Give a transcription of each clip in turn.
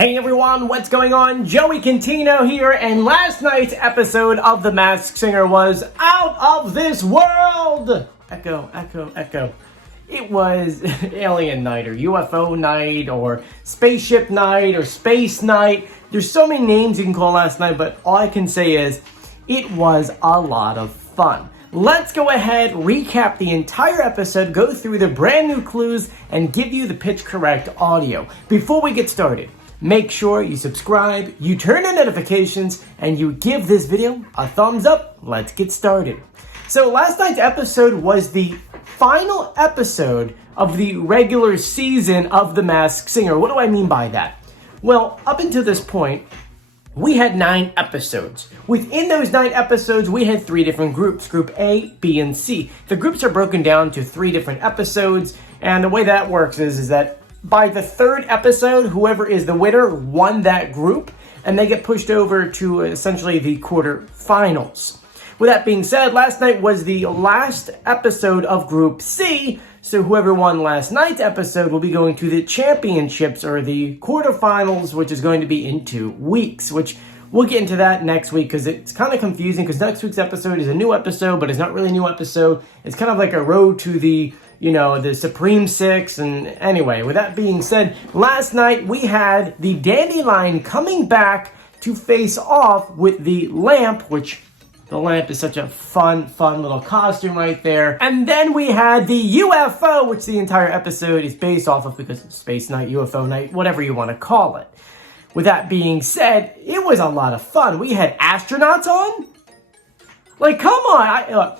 Hey everyone, what's going on? Joey Contino here, and last night's episode of The Masked Singer was out of this world! Echo, echo, echo. It was alien night, or UFO night, or spaceship night, or space night. There's so many names you can call last night, but all I can say is, it was a lot of fun. Let's go ahead, recap the entire episode, go through the brand new clues, and give you the pitch correct audio. Before we get started, make sure you subscribe, you turn on notifications, and you give this video a thumbs up. Let's get started. So last night's episode was the final episode of the regular season of The Masked Singer. What do I mean by that? Well, up until this point, we had 9 episodes. Within those 9 episodes, we had 3 different groups, Group A, B, and C. The groups are broken down to 3 different episodes, and the way that works is that by the 3rd episode, whoever is the winner won that group, and they get pushed over to essentially the quarterfinals. With that being said, last night was the last episode of Group C, so whoever won last night's episode will be going to the championships, or the quarterfinals, which is going to be in 2 weeks, which we'll get into that next week, because it's kind of confusing, because next week's episode is a new episode, but it's not really a new episode. It's kind of like a road to the, the Supreme Six. And anyway, with that being said, last night we had the Dandelion coming back to face off with the Lamp, which the Lamp is such a fun little costume right there. And then we had the UFO, which the entire episode is based off of, because it's Space Night, UFO Night, whatever you want to call it. With that being said, it was a lot of fun. We had astronauts on? Like, come on!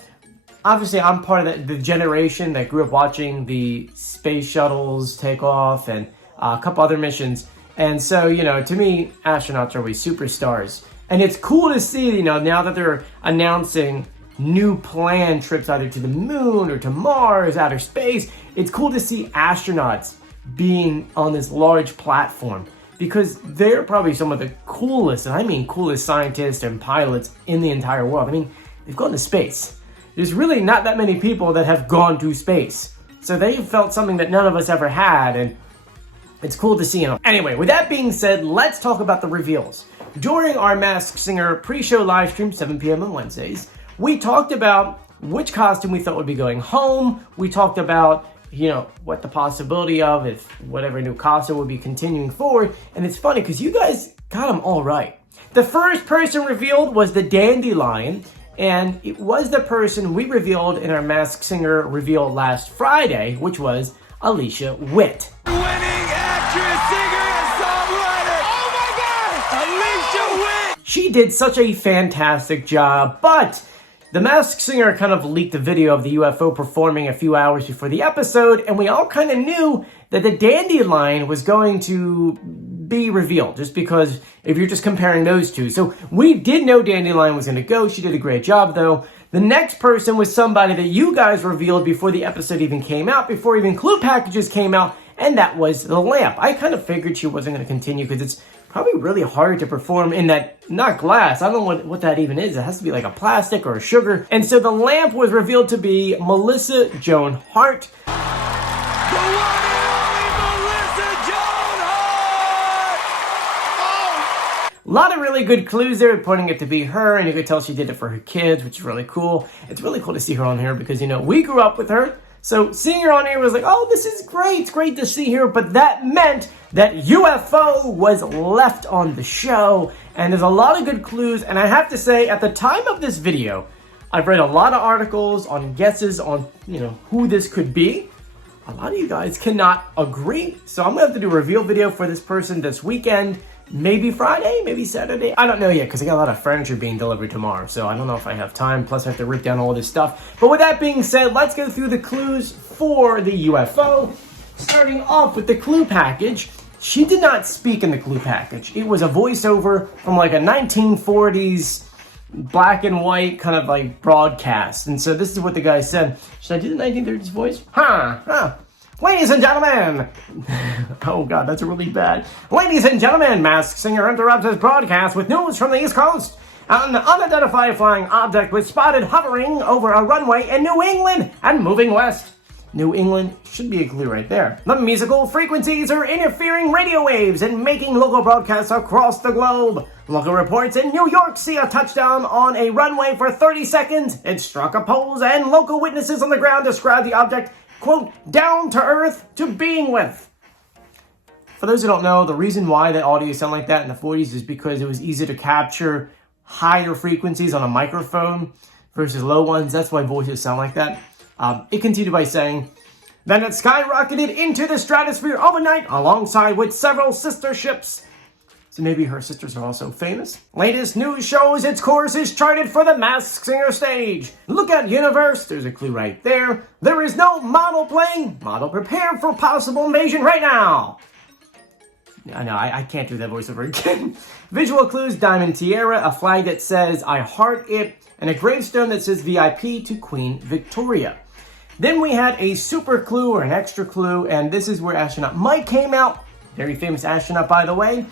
Obviously, I'm part of the generation that grew up watching the space shuttles take off and a couple other missions. And so, to me, astronauts are always superstars. And it's cool to see, now that they're announcing new planned trips either to the moon or to Mars, outer space, it's cool to see astronauts being on this large platform, because they're probably some of the coolest, and I mean coolest scientists and pilots in the entire world. I mean, they've gone to space. There's really not that many people that have gone to space. So they've felt something that none of us ever had, and it's cool to see them. Anyway, with that being said, let's talk about the reveals. During our Masked Singer pre-show live stream, 7 p.m. on Wednesdays, we talked about which costume we thought would be going home. We talked about, what the possibility of if whatever new costume would be continuing forward. And it's funny because you guys got them all right. The first person revealed was the Dandelion, and it was the person we revealed in our Masked Singer reveal last Friday, which was Alicia Witt. Winning actress, singer, and songwriter! Oh my God! Alicia Witt! She did such a fantastic job, but the Masked Singer kind of leaked a video of the UFO performing a few hours before the episode, and we all kind of knew that the Dandelion was going to be revealed, just because if you're just comparing those two. So we did know Dandelion was going to go. She did a great job, though. The next person was somebody that you guys revealed before the episode even came out, before even clue packages came out, and that was the Lamp. I kind of figured she wasn't going to continue, because it's probably really hard to perform in that, not glass, I don't know what that even is. It has to be like a plastic or a sugar. And so the Lamp was revealed to be Melissa Joan Hart. The one and only Melissa Joan Hart! Oh! A lot of really good clues there, pointing it to be her, and you could tell she did it for her kids, which is really cool. It's really cool to see her on here, because, we grew up with her. So seeing her on here was like, oh, this is great. It's great to see her. But that meant that UFO was left on the show. And there's a lot of good clues. And I have to say, at the time of this video, I've read a lot of articles on guesses on, who this could be. A lot of you guys cannot agree. So I'm going to have to do a reveal video for this person this weekend. Maybe Friday, maybe Saturday. I don't know yet, because I got a lot of furniture being delivered tomorrow, so I don't know if I have time. Plus, I have to rip down all this stuff. But with that being said, let's go through the clues for the UFO. Starting off with the clue package. She did not speak in the clue package. It was a voiceover from like a 1940s black and white kind of like broadcast. And so this is what the guy said. Should I do the 1930s voice? Ladies and gentlemen, oh God, that's really bad. Ladies and gentlemen, Masked Singer interrupts his broadcast with news from the East Coast. An unidentified flying object was spotted hovering over a runway in New England and moving west. New England should be a clue right there. The musical frequencies are interfering radio waves and making local broadcasts across the globe. Local reports in New York see a touchdown on a runway for 30 seconds. It struck a pole, and local witnesses on the ground describe the object, quote, down to earth to being with. For those who don't know, the reason why that audio sounded like that in the 40s is because it was easier to capture higher frequencies on a microphone versus low ones. That's why voices sound like that. It continued by saying, then it skyrocketed into the stratosphere overnight alongside with several sister ships. So maybe her sisters are also famous. Latest news shows its course is charted for the Masked Singer stage. Look at universe, there's a clue right there. There is no model plane. Model prepared for possible invasion right now. I know, I can't do that voiceover again. Visual clues, diamond tiara, a flag that says I heart it, and a gravestone that says VIP to Queen Victoria. Then we had a super clue or an extra clue, and this is where astronaut Mike came out. Very famous astronaut, by the way.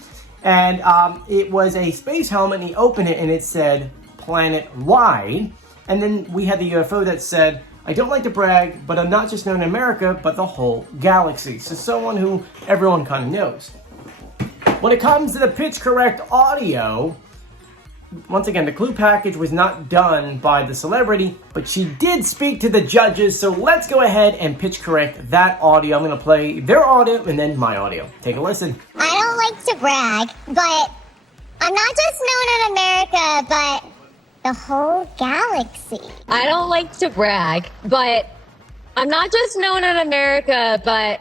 And it was a space helmet, and he opened it, and it said Planet Y. And then we had the UFO that said, I don't like to brag, but I'm not just known in America, but the whole galaxy. So someone who everyone kind of knows. When it comes to the pitch correct audio, once again, the clue package was not done by the celebrity, but she did speak to the judges, so let's go ahead and pitch correct that audio. I'm going to play their audio and then my audio. Take a listen. I don't like to brag, but I'm not just known in America, but the whole galaxy. I don't like to brag, but I'm not just known in America, but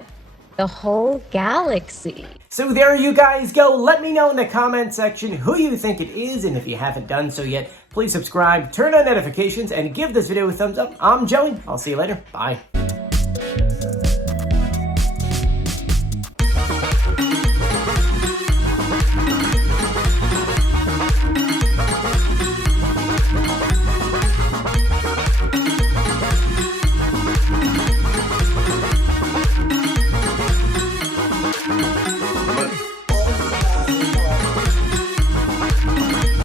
the whole galaxy. So there you guys go. Let me know in the comment section who you think it is, and if you haven't done so yet, please subscribe, turn on notifications, and give this video a thumbs up. I'm Joey. I'll see you later. Bye.